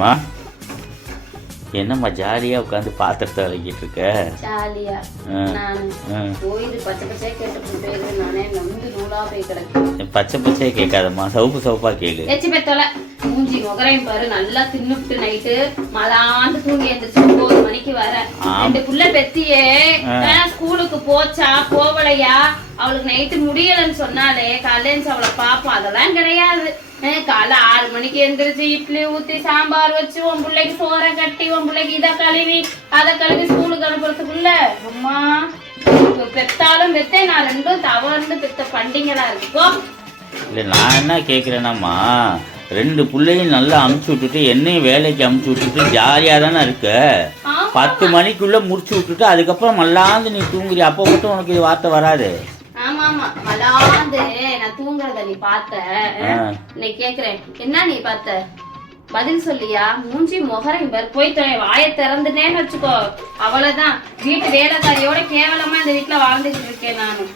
மா என்னம்மா ஜாலியா உட்காந்து பாத்திரத்தை விளக்கிட்டு இருக்க? ஜாலியா நான் கோயில் பச்சை பச்சையா கேட்டு நானே நம்பி நூலா போய் கிடக்கு. பச்சை பச்சையா கேட்காதம்மா, சவுப்பா கேளு. எச்சி பெத்தோல மூஞ்சி முகரையும் பாரு, நல்லா தின்னுட்டு நைட்டு மலாண்டு தூங்கி எழுந்திரிச்சு 9 மணிக்கு வர. 2 புள்ள பெத்தியே ஸ்கூலுக்கு போச்சா போவலையா, அவளுக்கு நைட்டு முடியலன்னு சொன்னாலே காலையில அவளை பாப்போம். அதெல்லாம் கிடையாது. காலை 6 மணிக்கு எந்திரிச்சு இட்லி ஊத்தி சாம்பார் வச்சு உன் பிள்ளைக்கு சோறை கட்டி உன் பிள்ளைக்கு இதை கழுவி அதை கழுவி ஸ்கூலுக்கு அனுப்புறதுக்குள்ள அம்மா பெத்தாலும் பெத்தே நான் 2 தவறுந்து பெத்த பண்டிங்களா இருக்கோ. இல்லை நான் என்ன கேட்குறேன்னாம்மா, 2 பிள்ளையும் நல்லா அமுச்சு விட்டுட்டு என்னையும் வேலைக்கு அமுச்சு விட்டுட்டு ஜாலியாக தானே இருக்க. 10 மணிக்குள்ளே முடிச்சு விட்டுட்டு அதுக்கப்புறம் மல்லாந்து நீ தூங்குறி, அப்போ மட்டும் உனக்கு இது வார்த்தை வராது. ஆமா ஆமா மலாந்து நான் தூங்குறத நீ பார்த்த. நீ கேக்குறேன் என்ன நீ பார்த்த பதில் சொல்லியா? மூஞ்சி முகரையும் பாரு, போய் வாயை திறந்துட்டேன்னு வச்சுக்கோ, அவ்வளவுதான். வீட்டு வேலைக்காரியோட கேவலமா இந்த வீட்டுல வாழ்ந்துட்டு இருக்கேன் நானு.